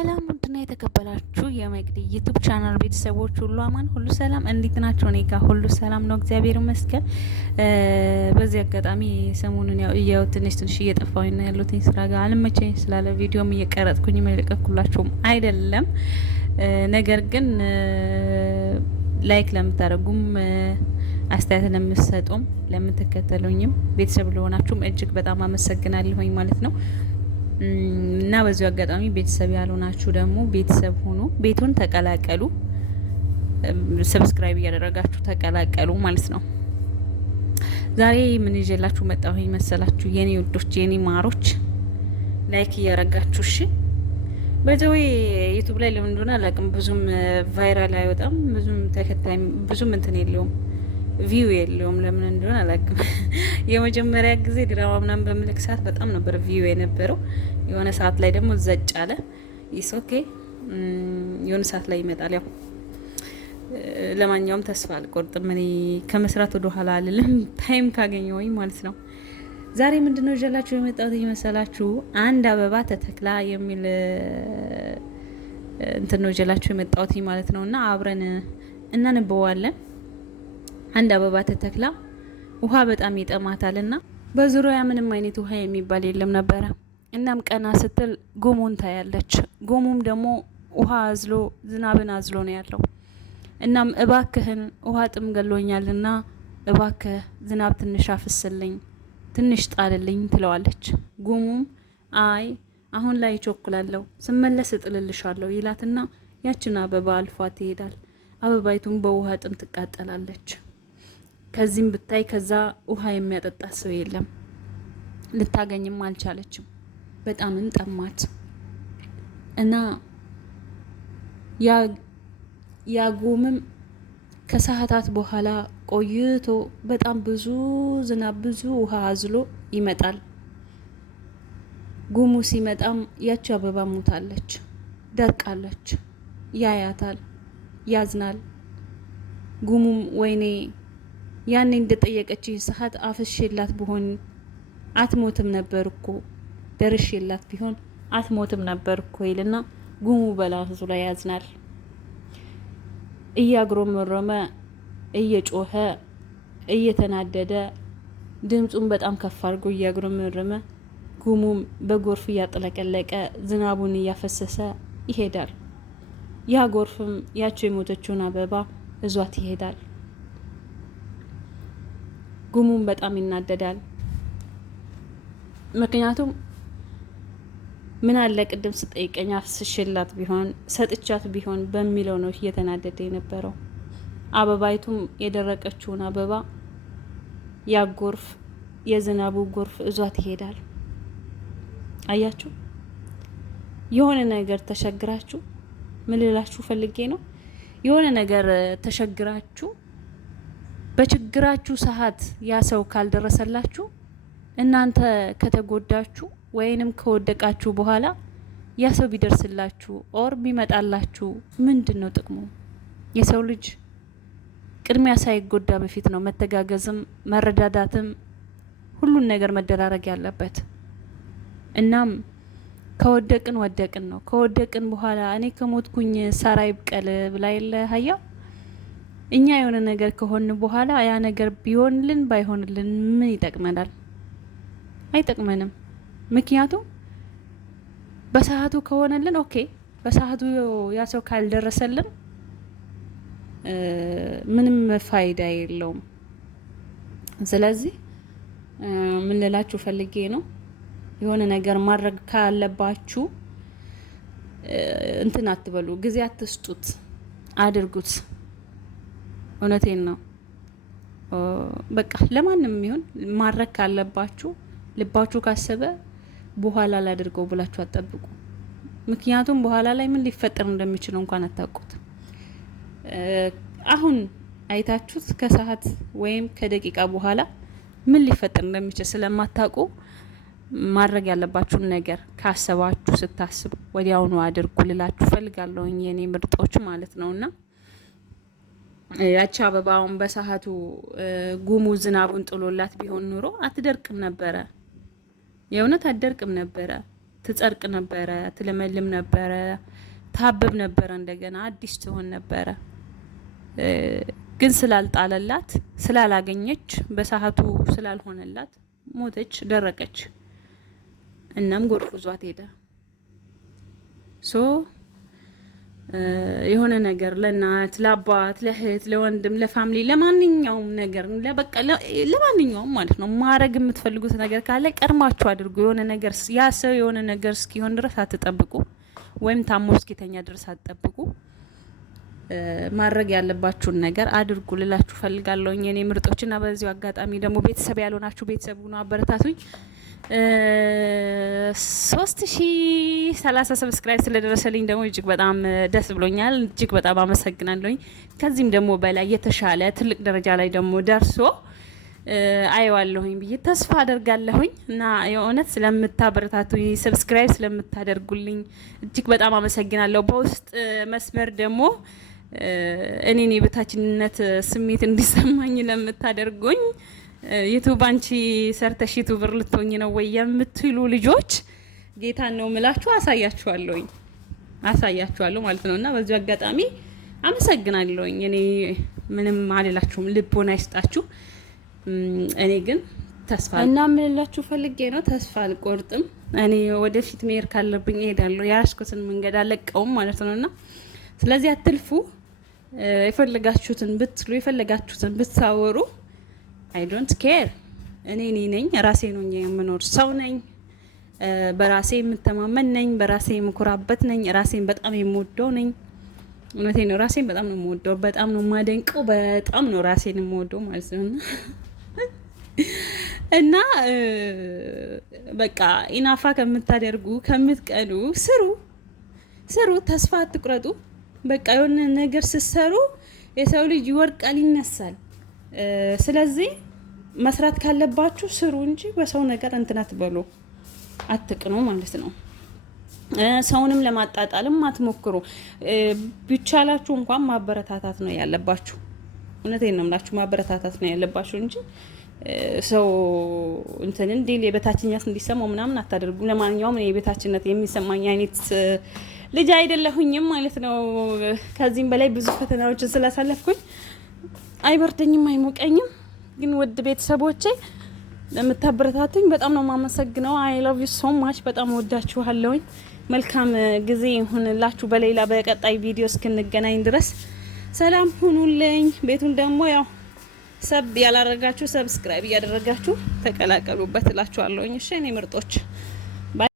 ሰላም ውድና የተከበራችሁ የመቅዲ ዩቲዩብ ቻናል ቤተሰቦች ሁሉ አማን ሁሉ ሰላም፣ እንዴት ናችሁ? እኔ ጋር ሁሉ ሰላም ነው፣ እግዚአብሔር ይመስገን። በዚህ አጋጣሚ ሰሞኑን ያው ትንሽ እየጠፋሁኝ ነው ያለሁት ስራ ጋር አልመቸኝ ስላለ ቪዲዮም እየቀረጥኩኝ መልቀቅኩላችሁም አይደለም። ነገር ግን ላይክ ለምታደርጉም አስተያየት ለምትሰጡም ለምትከተሉኝም ቤተሰብ ለሆናችሁም እጅግ በጣም አመሰግናለሁኝ ማለት ነው። እና በዚሁ አጋጣሚ ቤተሰብ ያልሆናችሁ ደግሞ ቤተሰብ ሆኑ፣ ቤቱን ተቀላቀሉ፣ ሰብስክራይብ እያደረጋችሁ ተቀላቀሉ ማለት ነው። ዛሬ ምን ይዤላችሁ መጣሁኝ መሰላችሁ? የኔ ውዶች፣ የኔ ማሮች፣ ላይክ እያደረጋችሁ እሺ። በዛው ዩቲዩብ ላይ ለምን እንደሆነ አላውቅም፣ ብዙም ቫይራል አይወጣም፣ ብዙም ተከታይ ብዙም እንትን የለውም፣ ቪው የለውም። ለምን እንደሆነ አላውቅም። የመጀመሪያ ጊዜ ድራማ ምናምን በምልክ ሰዓት በጣም ነበር ቪው የነበረው። የሆነ ሰዓት ላይ ደግሞ ዘጭ አለ። ኢስ ኦኬ፣ የሆነ ሰዓት ላይ ይመጣል። ያው ለማንኛውም ተስፋ አልቆርጥም። እኔ ከመስራት ወደ ኋላ አልልም፣ ታይም ካገኘሁኝ ማለት ነው። ዛሬ ምንድነው ይዤላችሁ የመጣሁት ይመሰላችሁ? አንድ አበባ ተተክላ የሚል እንትን ነው ይዤላችሁ የመጣሁት ማለት ነውና አብረን እናነበዋለን። አንድ አበባ ተተክላ ውሃ በጣም ይጠማታልና በዙሪያዋ ምንም አይነት ውሃ የሚባል የለም ነበረ። እናም ቀና ስትል ጉሙን ታያለች። ጉሙም ደግሞ ውሃ አዝሎ ዝናብን አዝሎ ነው ያለው። እናም እባክህን ውሃ ጥም ገሎኛልና እባክህ ዝናብ ትንሽ አፍስልኝ፣ ትንሽ ጣልልኝ ትለዋለች። ጉሙም አይ አሁን ላይ ቸኩላለሁ፣ ስመለስ እጥልልሻለሁ ይላትና ያችን አበባ አልፏት ይሄዳል። አበባይቱም በውሃ ጥም ትቃጠላለች። ከዚህም ብታይ ከዛ ውሃ የሚያጠጣ ሰው የለም፣ ልታገኝም አልቻለችም። በጣም እንጠማት እና ያ ጉምም ከሰዓታት በኋላ ቆይቶ በጣም ብዙ ዝናብ ብዙ ውሃ አዝሎ ይመጣል። ጉሙ ሲመጣም ያቺ አበባ ሞታለች፣ ደርቃለች። ያያታል፣ ያዝናል። ጉሙም ወይኔ ያኔ እንደጠየቀች ሰዓት አፍሼላት ቢሆን አትሞትም ነበር እኮ፣ ደርሼላት ቢሆን አትሞትም ነበር እኮ ይልና ጉሙ በላዙ ላይ ያዝናል። እያግሮመረመ እየጮኸ እየተናደደ ድምፁን በጣም ከፍ አድርጎ እያግሮመረመ ጉሙም በጎርፍ እያጥለቀለቀ ዝናቡን እያፈሰሰ ይሄዳል። ያ ጎርፍም ያቸው የሞተችውን አበባ እዟት ይሄዳል። ጉሙም በጣም ይናደዳል። ምክንያቱም ምን አለ ቅድም ስጠይቀኝ አፍስሽላት ቢሆን ሰጥቻት ቢሆን በሚለው ነው እየተናደደ የነበረው። አበባይቱም የደረቀችውን አበባ ያ ጎርፍ የዝናቡ ጎርፍ እዟት ይሄዳል። አያችሁ፣ የሆነ ነገር ተሸግራችሁ፣ ምን ልላችሁ ፈልጌ ነው፣ የሆነ ነገር ተሸግራችሁ በችግራችሁ ሰዓት ያ ሰው ካልደረሰላችሁ እናንተ ከተጎዳችሁ ወይንም ከወደቃችሁ በኋላ ያ ሰው ቢደርስላችሁ ኦር ቢመጣላችሁ ምንድን ነው ጥቅሙ? የሰው ልጅ ቅድሚያ ሳይጎዳ በፊት ነው መተጋገዝም መረዳዳትም ሁሉን ነገር መደራረግ ያለበት። እናም ከወደቅን ወደቅን ነው። ከወደቅን በኋላ እኔ ከሞትኩኝ ሳራ ይብቀል ብላ የለ ሀያ እኛ የሆነ ነገር ከሆን በኋላ ያ ነገር ቢሆንልን ባይሆንልን ምን ይጠቅመናል? አይጠቅመንም። ምክንያቱም በሰዓቱ ከሆነልን ኦኬ፣ በሰዓቱ ያ ሰው ካልደረሰልን ምንም ፋይዳ የለውም። ስለዚህ ምን ልላችሁ ፈልጌ ነው፣ የሆነ ነገር ማድረግ ካለባችሁ እንትን አትበሉ፣ ጊዜ አትስጡት፣ አድርጉት። እውነቴን ነው። በቃ ለማንም ይሁን ማድረግ ካለባችሁ ልባችሁ ካሰበ በኋላ ላድርገው ብላችሁ አትጠብቁ። ምክንያቱም በኋላ ላይ ምን ሊፈጠር እንደሚችል እንኳን አታውቁት። አሁን አይታችሁት ከሰዓት ወይም ከደቂቃ በኋላ ምን ሊፈጠር እንደሚችል ስለማታውቁ ማድረግ ያለባችሁን ነገር ካሰባችሁ ስታስቡ ወዲያውኑ አድርጉ ልላችሁ ፈልጋለሁ፣ የኔ ምርጦች ማለት ነውና ያቺ አበባውን በሰዓቱ ጉሙ ዝናቡን ጥሎላት ቢሆን ኑሮ አትደርቅም ነበረ። የእውነት አትደርቅም ነበረ። ትጸርቅ ነበረ፣ ትለመልም ነበረ፣ ታብብ ነበረ፣ እንደገና አዲስ ትሆን ነበረ። ግን ስላልጣለላት ስላላገኘች በሰዓቱ ስላልሆነላት ሞተች፣ ደረቀች። እናም ጎርፍ ይዟት ሄደ። ሶ የሆነ ነገር ለእናት ለአባት ለእህት ለወንድም ለፋሚሊ ለማንኛውም ነገር በቃ ለማንኛውም ማለት ነው ማድረግ የምትፈልጉት ነገር ካለ ቀድማችሁ አድርጉ። የሆነ ነገር ያ ሰው የሆነ ነገር እስኪሆን ድረስ አትጠብቁ፣ ወይም ታሞ እስኪተኛ ድረስ አትጠብቁ። ማድረግ ያለባችሁን ነገር አድርጉ ልላችሁ ፈልጋለሁ የኔ ምርጦችና በዚሁ አጋጣሚ ደግሞ ቤተሰብ ያልሆናችሁ ቤተሰብ ሁኑ፣ አበረታቱኝ። 3030 ሰብስክራይብ ስለደረሰልኝ ደግሞ እጅግ በጣም ደስ ብሎኛል። እጅግ በጣም አመሰግናለሁኝ። ከዚህም ደግሞ በላይ የተሻለ ትልቅ ደረጃ ላይ ደግሞ ደርሶ አየዋለሁኝ ብዬ ተስፋ አደርጋለሁኝ እና የእውነት ስለምታበረታቱኝ ሰብስክራይብ ስለምታደርጉልኝ እጅግ በጣም አመሰግናለሁ። በውስጥ መስመር ደግሞ እኔን የበታችነት ስሜት እንዲሰማኝ ለምታደርጉኝ ዩቲዩብ አንቺ ሰርተሽ ዩቲዩበር ልትሆኝ ነው ወይ የምትሉ ልጆች ጌታን ነው ምላችሁ አሳያችኋለሁ ማለት ነውና በዚህ አጋጣሚ አመሰግናለሁኝ። እኔ ምንም አልላችሁም፣ ልቦና ይስጣችሁ። እኔ ግን ተስፋ እና ምንላችሁ ፈልጌ ነው ተስፋ አልቆርጥም። እኔ ወደፊት መሄድ ካለብኝ እሄዳለሁ። ያስኩትን መንገድ አለቀውም ማለት ነውና ስለዚህ አትልፉ። የፈለጋችሁትን ብትሉ የፈለጋችሁትን ብታወሩ አይ ዶንት ኬር። እኔ ነኝ፣ ራሴ ነው የምኖር ሰው ነኝ። በራሴ የምተማመን ነኝ፣ በራሴ የምኮራበት ነኝ፣ ራሴን በጣም የምወደው ነኝ። እውነቴን ነው፣ ራሴን በጣም ነው የምወደው፣ በጣም ነው የማደንቀው፣ በጣም ነው ራሴን የምወደው ማለት ነውና እና በቃ ኢናፋ ከምታደርጉ ከምትቀኑ ስሩ፣ ተስፋ አትቁረጡ። በቃ የሆነ ነገር ስትሰሩ የሰው ልጅ ይወድቃል ይነሳል። ስለዚህ መስራት ካለባችሁ ስሩ እንጂ በሰው ነገር እንትን አትበሉ፣ አትቅኑ ማለት ነው። ሰውንም ለማጣጣልም አትሞክሩ። ቢቻላችሁ እንኳን ማበረታታት ነው ያለባችሁ። እውነቴን ነው የምላችሁ፣ ማበረታታት ነው ያለባችሁ እንጂ ሰው እንትን እንዲል የበታችነት እንዲሰማው ምናምን አታደርጉ። ለማንኛውም የበታችነት የሚሰማኝ አይነት ልጅ አይደለሁኝም ማለት ነው። ከዚህም በላይ ብዙ ፈተናዎችን ስላሳለፍኩኝ አይበርደኝም አይሞቀኝም። ግን ውድ ቤተሰቦቼ ለምታበረታቱኝ በጣም ነው የማመሰግነው። አይ ላቭ ዩ ሶ ማች። በጣም ወዳችኋለሁኝ። መልካም ጊዜ ይሁንላችሁ። በሌላ በቀጣይ ቪዲዮ እስክንገናኝ ድረስ ሰላም ሁኑልኝ። ቤቱን ደግሞ ያው ሰብ ያላረጋችሁ ሰብስክራይብ እያደረጋችሁ ተቀላቀሉበት እላችኋለሁኝ። እሺ እኔ ምርጦች